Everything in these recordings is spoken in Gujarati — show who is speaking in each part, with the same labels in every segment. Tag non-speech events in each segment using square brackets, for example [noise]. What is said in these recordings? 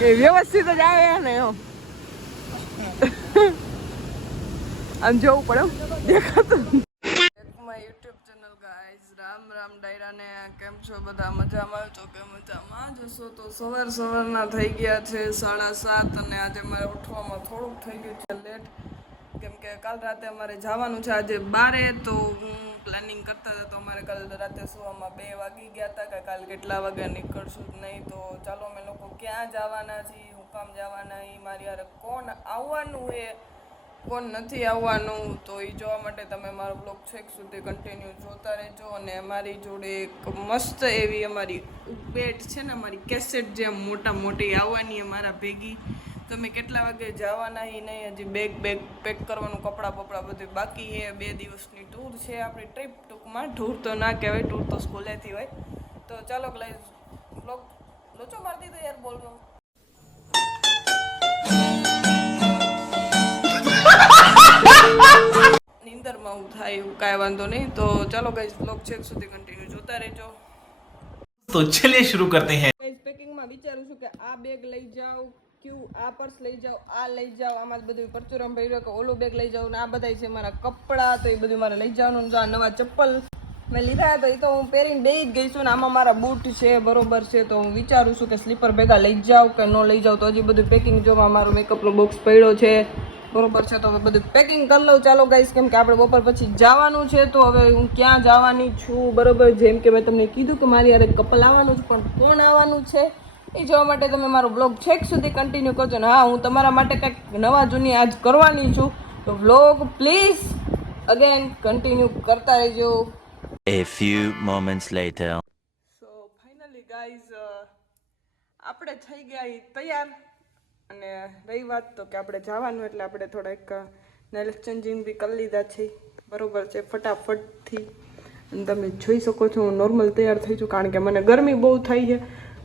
Speaker 1: એ વ્યવસ્થિત જ આવે ને એમ. આમ જોવું પડે. દેખાતું. YouTube channel guys Ram Ram ડાયરાને, કેમ છો બધા? મજામાં? છો કે મજામાં. જશો તો સવાર સવારના થઈ ગયા છે સાડા સાત અને આજે મારે ઉઠવામાં થોડુંક થઈ ગયું છે લેટ કેમ કે કાલ રાતે અમારે જવાનું છે આજે બારે, તો હું પ્લાનિંગ કરતા હતા, તો અમારે કાલ રાતે સુવામાં બે વાગી ગયા હતા કે કાલ કેટલા વાગ્યા નીકળશું નહીં. તો ચાલો અમે લોકો ક્યાં જવાના છીએ, હું કામ જવાના એ મારી યાર કોણ આવવાનું એ? કોણ નથી આવવાનું? તો એ જોવા માટે તમે મારો બ્લોગ છેક સુધી કન્ટિન્યુ જોતા રહેજો અને અમારી જોડે એક મસ્ત એવી અમારી બેટ છે ને, અમારી કેસેટ જે મોટા મોટી આવવાની અમારા ભેગી. તમે કેટલા વાગે જવાના એ નહીં હજી બેગ બેગ પેક કરવાનું કપડાં બપડા બધું બાકી એ બે દિવસની ટૂર છે આપણી ટ્રીપ ટૂંકમાં. ટૂર તો ના કહેવાય ટૂર તો સ્કૂલેથી હોય. તો ચાલો લઈ બ્લોગ લોચો મારી તો યાર બોલવા. નિંદરમાં હું થાય એવું કાંઈ વાંધો નહીં. તો ચાલો ગાઈઝ બ્લોગ છેક સુધી કન્ટિન્યુ જોતા રહેજો.
Speaker 2: તો ચલે શરૂ કરતે
Speaker 1: હૈ. પેકિંગમાં વિચારું છું કે આ બેગ લઈ જાઉં. ક્યુ, આ પર્સ લઈ જાઓ, આ લઈ જાઓ, આમાં જ બધું પરચુરામ ભર્યો કે ઓલું બેગ લઈ જાઓ ને આ બધાય છે મારા કપડાં, તો એ બધું મારે લઈ જવાનું જો આ નવા ચપ્પલ મેં લીધા હતા એ તો હું પહેરીને બે જ ગઈ છું ને આમાં મારા બૂટ છે, બરોબર છે, તો હું વિચારું છું કે સ્લીપર ભેગા લઈ જાઉં કે ન લઈ જાઉં, તો હજી બધું પેકિંગ જોવા મારો મેકઅપનો બોક્સ પડ્યો છે, બરોબર છે, તો હવે બધું પેકિંગ કરી લઉં. ચાલો ગાઈશ કેમ કે આપણે બપોર પછી જવાનું છે, તો હવે હું ક્યાં જવાની છું, બરોબર, જેમ કે મેં તમને કીધું કે મારી યારે કપલ આવવાનું છે, પણ કોણ આવવાનું છે? એ જોવા માટે તમે મારો બ્લોગ છેક સુધી કન્ટિન્યુ કરજો ને હા હું તમારા માટે કંઈક નવા જૂની આજ કરવાની છું. તો બ્લોગ પ્લીઝ અગેન કન્ટિન્યુ કરતા રહેજો.
Speaker 3: A few moments later
Speaker 1: so finally guys આપણે થઈ ગયા ઈ તૈયાર. અને રહી વાત તો કે આપણે જવાનું એટલે આપણે થોડાક નેલ ચેન્જિંગ બી કરી લીધા છે. બરોબર છે ફટાફટથી. અને તમે જોઈ શકો છો હું નોર્મલ તૈયાર થઈ છું કારણ કે મને ગરમી બહુ થઈ છે.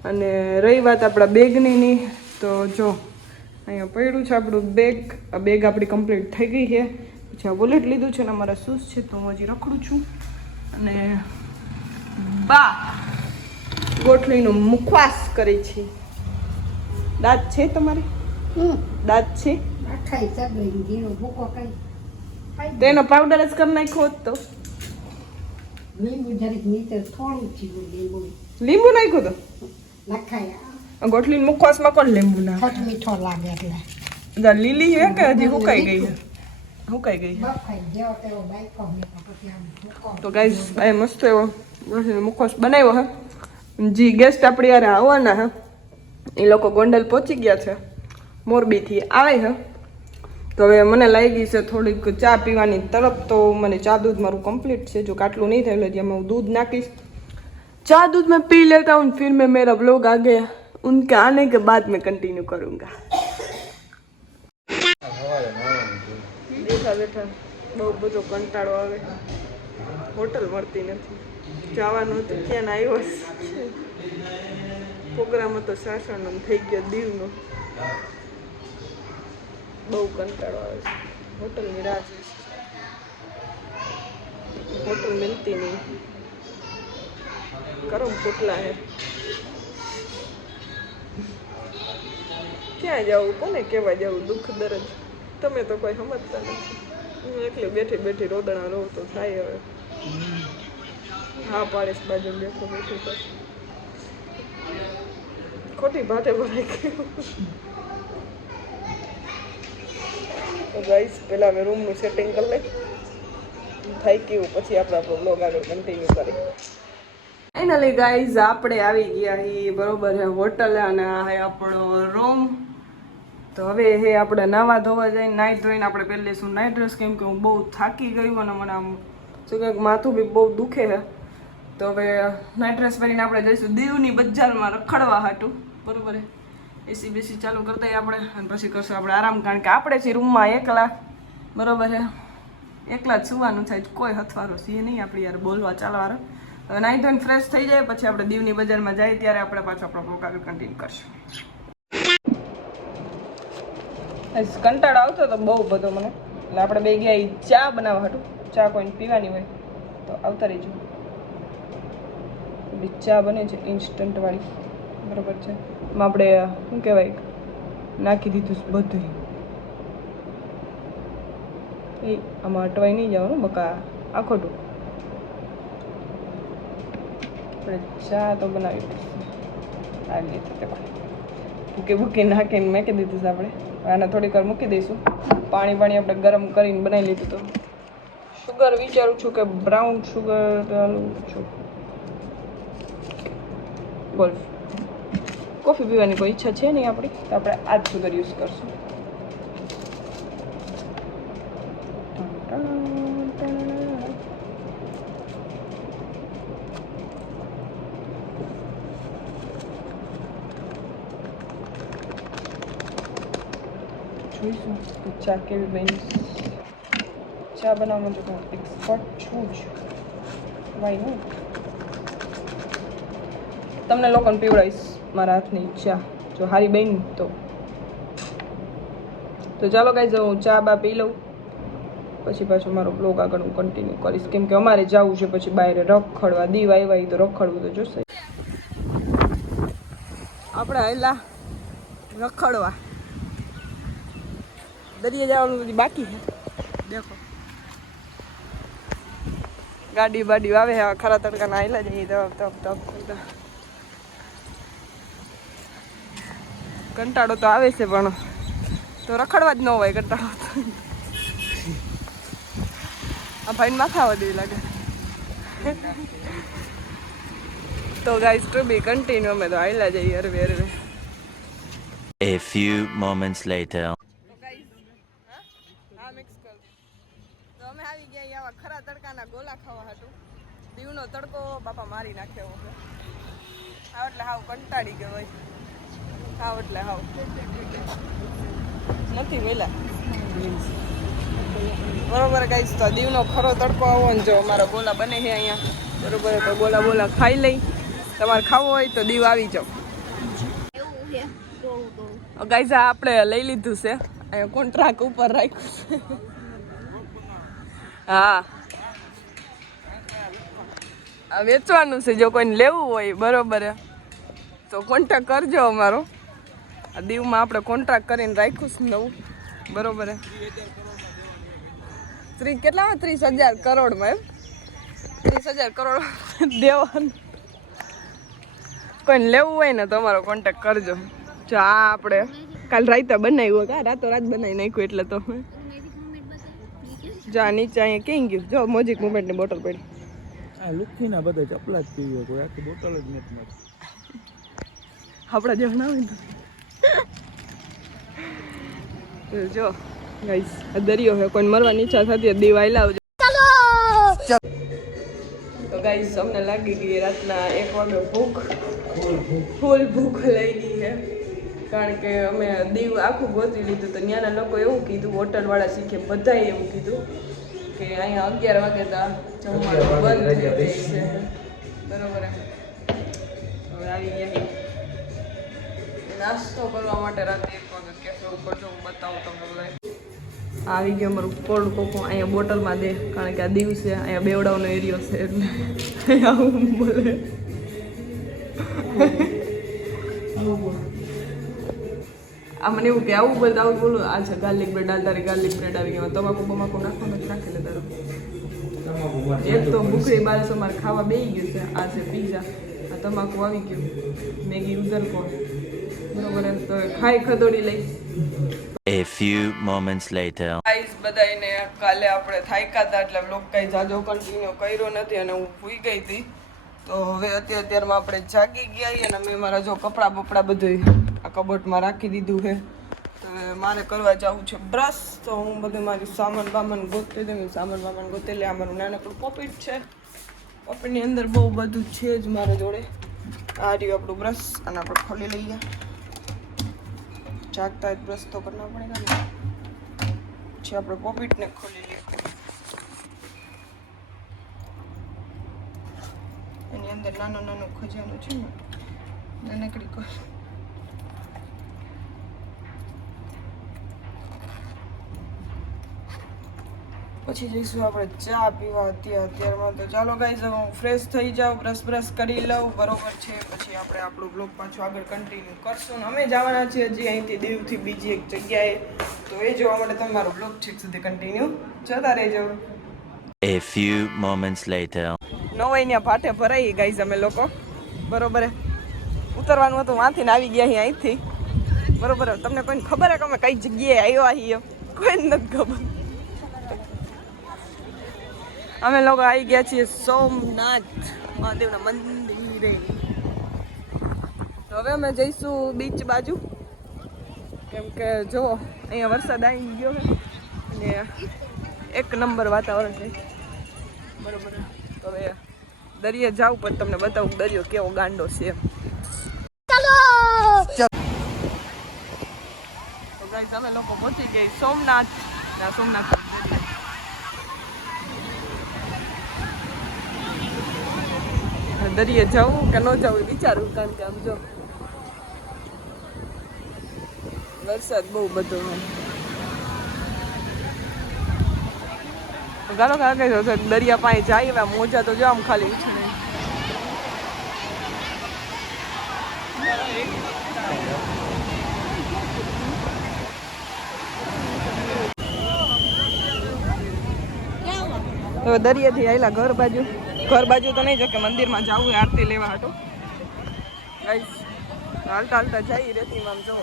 Speaker 1: અને રહી વાત આપણા બેગની તો જો અહીંયા પડ્યું છે આપણું બેગ. આ બેગ આપણી કમ્પ્લીટ થઈ ગઈ છે. પછી આ વોલેટ લીધું છે ને અમારા શૂઝ છે તો હું હજી રખડું છું. અને બા ગોઠલીનો મુખવાસ કરે છે. દાંત છે તમારે? દાંત છે?
Speaker 4: ખાઈ સગડી જીરો ભૂકો કઈ
Speaker 1: તો એનો પાવડર જ કરી નાખ્યો હોત તો.
Speaker 4: લીંબુ જરીક નીચે થોડું લીંબુ.
Speaker 1: લીંબુ નાખ્યું તો?
Speaker 4: નખાય
Speaker 1: ગોટલી મુખવાસમાં કોણ લીંબુ ના
Speaker 4: ખટ મીઠો લાગે એટલે.
Speaker 1: લીલી હે કે હજી હુકાઈ ગઈ હુકાઈ ગઈ તો ગાઈસ બાય મસ્ત એવો મુખવાસ બનાવ્યો હે. જી ગેસ્ટ આપણી યાર આવવાના હે એ લોકો ગોંડલ પહોંચી ગયા છે. મોરબીથી આવે હે. તો હવે મને લાગી છે થોડીક ચા પીવાની તરફ તો મને ચા દૂધ મારું કમ્પ્લીટ છે. જો કાટલું નહીં થયેલું એટલે એમાં હું દૂધ નાખીશ. चाय दूध में पी लेता हूँ फिर मैं मेरा ब्लॉग आगे उनके आने के बाद मैं कंटिन्यू करूँगा બેઠા બેઠા બહુ બધો કંટાળો આવે હોટલ મળતી નથી જવાનું હતું ક્યાં આવ્યો છે પ્રોગ્રામ હતો સાસણનો ને થઈ ગયો દીવનો બહુ કંટાળો આવે છે હોટલની રાહ જોઈશ હોટલ મિલતી નહીં કરમ પોટલા હે? ક્યાં જવું કોને કહેવા જવું દુઃખ દરજ. તમે તો કોઈ સમજતા નથી. હું એકલી બેઠી બેઠી રોદણા રહું તો થાય હવે. હા, પાડીશ બાજુ બેઠો, બેઠી ખોટી ભાટે ભરાઈ ગયું. ગાઈસ પહેલા હવે રૂમનું સેટિંગ કરી લઈ. થાય કેવું? પછી આપણે આપણો બ્લોગ આગળ કન્ટિન્યુ કરી ફાઇનલી ગાઈઝ આપણે આવી ગયા છીએ બરોબર છે હોટલ અને આ હે આપણો રૂમ તો હવે હે આપણે નાવા ધોવા જઈને નાઈ ધોઈને આપણે પહેલે શું નાઈટ ડ્રેસ કેમ કે હું બહુ થાકી ગયું અને મને આમ શું કે માથું બી બહુ દુખે છે તો હવે નાઈટ ડ્રેસ પહેરીને આપણે જઈશું દીવની બજારમાં રખડવા હાટું. બરોબર એસી બેસી ચાલુ કરતા આપણે અને પછી કરશું આપણે આરામ. કારણ કે આપણે છીએ રૂમમાં એકલા. બરોબર છે એકલા જ સુવાનું થાય કોઈ હથવારો છીએ નહીં આપણે યાર બોલવા ચાલવાળો હવે નાઈ ધોઈને ફ્રેશ થઈ જાય, પછી આપણે દીવની બજારમાં જાય ત્યારે આપણે પાછો આપણો બ્લોગ આગળ કન્ટિન્યુ કરશું. કંટાળો આવતો હતો બહુ બધો મને. એટલે આપણે બે ગયા એ ચા બનાવવા હતું ચા કોઈને પીવાની હોય તો આવતા રહીજો. બી ચા બને છે ઇન્સ્ટન્ટ વાળી. બરોબર છે? એમાં આપણે, શું કહેવાય, નાખી દીધું બધું એ, આમાં અટવાઈ નહીં જવાનું બકા આખો ટું આપણે ચા તો બનાવી પડશે આ રીતે દેખો ભૂકી ભૂકી નાખીને મેકી દીધું છે આપણે આને થોડીક વાર મૂકી દઈશું પાણી પાણી આપણે ગરમ કરીને બનાવી લીધું તો શુગર વિચારું છું કે બ્રાઉન શુગર ડાલું છું બોલ કોફી પીવાની કોઈ ઈચ્છા છે નહીં આપણી તો આપણે આ જ શુગર યુઝ કરશું જોઈશું કે ચા કેવી બની ચા બનાવવાનું તો હું એક્સપર્ટ છું જ વાય નો તમને લોકોને પીવડાવીશ મારા હાથની ચા જો હારી બેન તો. તો ચાલો ગાઈઝ હું ચા બા પી લઉં. પછી પાછો મારો બ્લોગ આગળ હું કન્ટિન્યુ કરીશ. કેમ કે અમારે જવું છે પછી બહાર રખડવા. દીવ આવ્યા તો રખડવું તો જોશે. આપણે હેલા રખડવા. દરિયા જવાનું બધી બાકી છે. દેખો. ગાડી બાડી આવે હવે ખરા તડકાના આવેલા જઈએ તપ તપ તપ કંટાળો તો આવે છે પણ તો રખડવા જ ન હોય કંટાળો તો. આ ભાઈને માથા વધી લાગે. તો ગાઈસ ટુ બી કન્ટિન્યુ અમે તો આવેલા જઈએ અરવે અરવે
Speaker 3: A few moments later.
Speaker 1: હા મિક્સ કર તો અમે આવી ગયા અહીંયા આવા ખરા ગોલા ખાવા હતું દીવનો તડકો બાપા મારી નાખ્યો હવે હા એટલે હાવ કંટાળી ગયો હોય હાવ એટલે હાવ. નથી વેલા બરોબર ગાઈશ તો દીવનો ખરો તડકો આવો ને જો અમારા ગોલા બને છે અહીંયા. બરોબર તો ગોલા બોલા ખાઈ લઈ. તમારે ખાવો હોય તો દીવ આવી જાઓ. ગાઈઝ આપણે લઈ લીધું છે. અહીંયા કોન્ટ્રાક્ટ ઉપર રાખ્યું છે. હા. વેચવાનું છે, જો કોઈને લેવું હોય બરોબર તો કોન્ટેક કરજો અમારો. આ દીવમાં આપણે કોન્ટ્રાક્ટ કરીને રાખ્યું છે નવું. બરોબર ત્રીસ કેટલામાં ત્રીસ હજાર કરોડમાં એમ? ત્રીસ હજાર કરોડ [laughs] દેવાનું. કોઈને લેવું હોય ને તમારો કોન્ટેક કરજો. જો આ આપણે કાલ રાઈતા બનાવ્યું કા રાતો રાત બનાવી નાખ્યું એટલે તો. જો આ નીચે અહીંયા કઈ ગયું? જો મોજીક મુમેન્ટની બોટલ પડી.
Speaker 5: આ લુખી બધા ચપલા જ પીવી કોઈ, આખી બોટલ જ નથી મળતી.
Speaker 1: આપણા જેવું ના હોય જો ગાઈસ દરિયો છે કોઈ મરવાની ઈચ્છા થતી હોય દીવ આયલા આવજો. તો ગાઈસ અમને લાગી ગઈ રાતના એક વાગે ભૂખ. ફૂલ ભૂખ લઈ ગઈ હે કારણ કે અમે દીવ આખું ગોતી લીધું તો ત્યાંના લોકો એવું કીધું, હોટલવાળા શીખે, બધાએ એવું કીધું. કે અહીંયા અગિયાર વાગે તો જમવાનું બંધ થઈ જાય છે. બરોબર હવે આવી ગયા નાસ્તો કરવા માટે રાતે એક વાગે કેફે ઉપર જો હું બતાવું તમને બધા આવી ગયો અમારું કોલ્ડ કોકો અહીંયા બોટલમાં દે કારણ કે આ દિવસે અહીંયા બેવડાવનો એરિયો છે એટલે [laughs] આવું બોલે. આ મને એવું કે આવું બોલ આવું બોલું. આ છે ગાર્લિક બ્રેડ આ તારે ગાર્લિક બ્રેડ આવી ગયા. તમાકુ બમાકુ નાખો નથી નાખી લે તારો એક તો ભૂખરી બારસ અમારે ખાવા બેસી ગયું છે. આ છે પીઝા આ તમાકુ આવી ગયું. મેગી ઉધર કોણ? બરોબર એમ તો ખાઈ ખદોડી લઈ.
Speaker 3: A few moments later.
Speaker 1: Guys બધાને કાલે આપણે થાક્યા હતા એટલે બ્લોગ કઈ જાજો કન્ટિન્યુ કર્યો નથી અને હું ભૂઈ ગઈ હતી. તો હવે અત્યારે અત્યારમાં આપણે જાગી ગયા અને મેં મારા જો કપડાં બપડા બધું આ કબટમાં રાખી દીધું છે. તો મારે કરવા જવું છે બ્રશ. તો હું બધું મારી સામાન બામાન ગોતી દઉં સામાન બામાન ગોતી લે. આ મારું નાનકડું પોપીટ છે. પોપીટની અંદર બહુ બધું છે જ મારા જોડે. આ રહ્યું આપણું બ્રશ અને આપણે ખોલી લઈએ. જાગતા જ બ્રશ તો કરવા પડે ને પછી આપણે પોપીટને ખોલી લઈએ. એની અંદર નાનો નાનો ખજાનું છે ને. નાનકડી કોઈ પછી જઈશું આપણે ચા પીવા અત્યારે અત્યારમાં તો ચાલો ગાઈઝ હું ફ્રેશ થઈ જાઉં બ્રશ બ્રશ કરી લઉં બરોબર છે. પછી આપણે આપણું બ્લોગ પાછું આગળ કન્ટિન્યુ કરશું. ને અમે જવાના છીએ હજી અહીંથી દીવથી બીજી એક જગ્યાએ. તો એ જોવા માટે તમારો મારો બ્લોગ છેક સુધી કન્ટિન્યુ જતા રહેજો.
Speaker 3: A few moments later.
Speaker 1: નવાઈ ત્યાં ભાટે ભરાઈ ગાઈઝ અમે લોકો. બરોબર ઉતરવાનું હતું વાંથીને આવી ગયા અહીં અહીંથી. બરોબર તમને કોઈને ખબર કે અમે કઈ જગ્યાએ આવ્યા છીએ? કોઈને નથી ખબર. અમે લોકો આવી ગયા છીએ સોમનાથ મહાદેવના મંદિરે. હવે અમે જઈશું બીચ બાજુ. કેમ કે જો અહીંયા વરસાદ આવી ગયો અને એક નંબર વાતાવરણ છે. બરોબર. તો હવે દરિયે જાવ પણ તમને બતાવું દરિયો કેવો ગાંડો છે અમે લોકો પહોંચી ગયા સોમનાથ. ના સોમનાથ દરિયે. જવું કે ન જવું વિચારું, કારણ કે આમ જો વરસાદ બહુ બધો હોય. ગાલો કાકા કહે દરિયા પાસે જાય એવા મોજા તો જો આમ ખાલી ઉછળે. દરિયાથી આવેલા ઘર બાજુ. ઘર બાજુ તો નહીં જો કે મંદિરમાં જવું આરતી લેવા હતું હાલતા હાલતા જઈ રેતીમાં જો.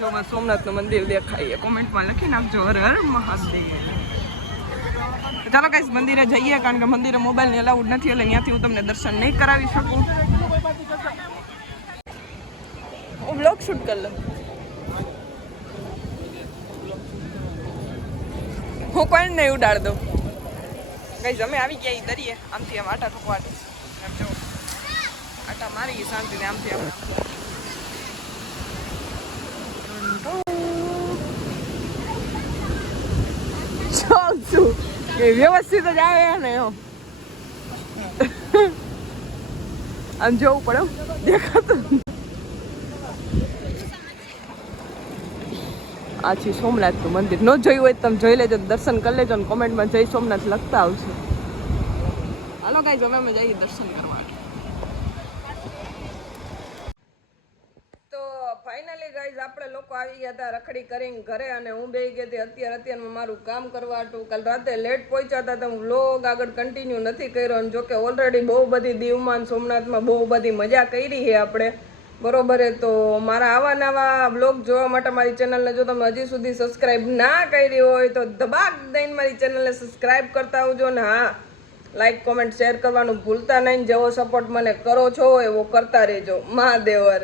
Speaker 1: જો મને સોમનાથનું મંદિર દેખાય કોમેન્ટમાં લખી નાખજો હર હર મહાદેવ. ચાલો ગાઈસ મંદિરે જઈએ, કારણ કે મંદિરે મોબાઈલની અલાઉડ નથી, એટલે ત્યાંથી હું તમને દર્શન નહીં કરાવી શકું. બ્લોગ શૂટ કરી હું કોઈને નહીં ઉડાડ દઉં. ગાઈસ, અમે આવી ગયા દરિયે, આમથી આમ આટા ઠોકવા એમ જો, આટા મારી શાંતિને આમથી આમ ચાલશું. કે વ્યવસ્થિત જ આવે ને એમ. આમ જોવું પડે. દેખાતું. આ છે સોમનાથનું મંદિર. ન જોયું હોય તમે જોઈ લેજો દર્શન કરી લેજો કોમેન્ટમાં જય સોમનાથ લખતા આવશે હાલો કાંઈ જમે અમે જઈએ દર્શન કરવા. તો ફાઇનલી ગાઈઝ આપણે લોકો આવી ગયા હતા રખડી કરીને ઘરે અને હું બે ગઈ હતી. અત્યારે અત્યારમાં મારું કામ કરવા હતું. કાલ રાતે લેટ પહોંચ્યા હતા તો હું વ્લોગ આગળ કન્ટિન્યુ નથી કર્યો. જોકે ઓલરેડી બહુ બધી દીવમાં સોમનાથમાં બહુ બધી મજા કરી છે આપણે. બરોબર એ તો મારા આવા નવા બ્લોગ જોવા માટે મારી ચેનલને જો તમે હજી સુધી સબસ્ક્રાઈબ ના કરી હોય તો દબાક દઈને મારી ચેનલને સબસ્ક્રાઈબ કરતા આવજો ને હા લાઈક કોમેન્ટ શેર કરવાનું ભૂલતા નહીં. જેવો સપોર્ટ મને કરો છો, એવો કરતા રહેજો. મહાદેવર.